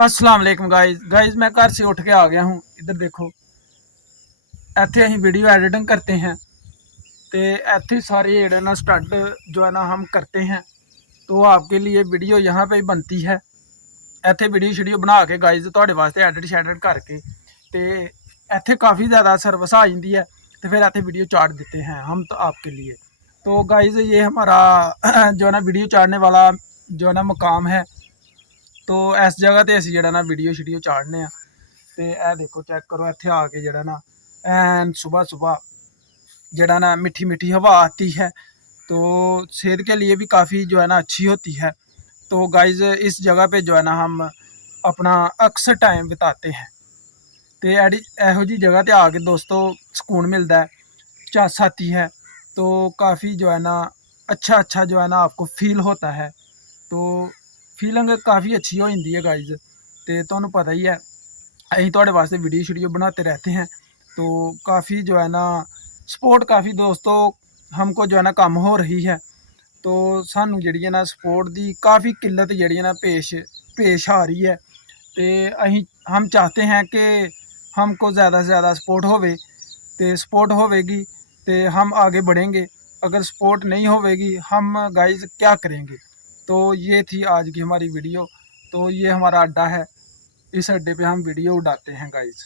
अस्सलाम वालेकुम गाइस मैं घर से उठ के आ गया हूँ। इधर देखो, ਇੱਥੇ ਅਸੀਂ वीडियो एडिटिंग करते हैं तो ਇੱਥੇ सारे ਜਿਹੜੇ ना स्टंट जो है ना हम करते हैं, तो आपके लिए वीडियो यहाँ पे बनती है। ਇੱਥੇ वीडियो शीडियो बना के गाइज ਤੁਹਾਡੇ वास्ते एडिट शैडिट करके तो ਇੱਥੇ काफ़ी ज़्यादा सर्विस आ जाती है, तो फिर ਇੱਥੇ वीडियो चाट देते हैं हम तो आपके लिए। तो गाइज ये हमारा जो है ना वीडियो चाटने वाला जो है ना मुकाम है। तो इस जगह ते असीं जेह्ड़ा ना वीडियो शीडियो चाढ़ने आ। तो यह देखो, चेक करो, इत्थे आके जेह्ड़ा ना एन सुबह सुबह जेह्ड़ा ना मीठी मीठी हवा आती है, तो सेहत के लिए भी काफ़ी जो है ना अच्छी होती है। तो गाइज़ इस जगह पे जो है ना हम अपना अक्सर टाइम बिताते हैं। तो एहो जी जगह ते आके दोस्तों सुकून मिलता है, झस आती है, तो काफ़ी जो है ना अच्छा जो है ना आपको फील होता है। तो फीलिंग काफ़ी अच्छी हो जाती है गाइज। तो तुहानू पता ही है असीं तुहाडे वास्ते वीडियो शीडियो बनाते रहते हैं, तो काफ़ी जो है ना सपोर्ट काफ़ी दोस्तों हमको जो है ना कम हो रही है। तो सानू जिहड़ी है ना सपोर्ट की काफ़ी किल्लत जिहड़ी है ना पेश आ रही है। तो असीं हम चाहते हैं कि हमको ज़्यादा से ज़्यादा सपोर्ट होवे, तो सपोर्ट होवेगी तो हम आगे बढ़ेंगे। अगर सपोर्ट नहीं होवेगी हम गाइज क्या करेंगे। तो ये थी आज की हमारी वीडियो। तो ये हमारा अड्डा है, इस अड्डे पे हम वीडियो उड़ाते हैं गाइज।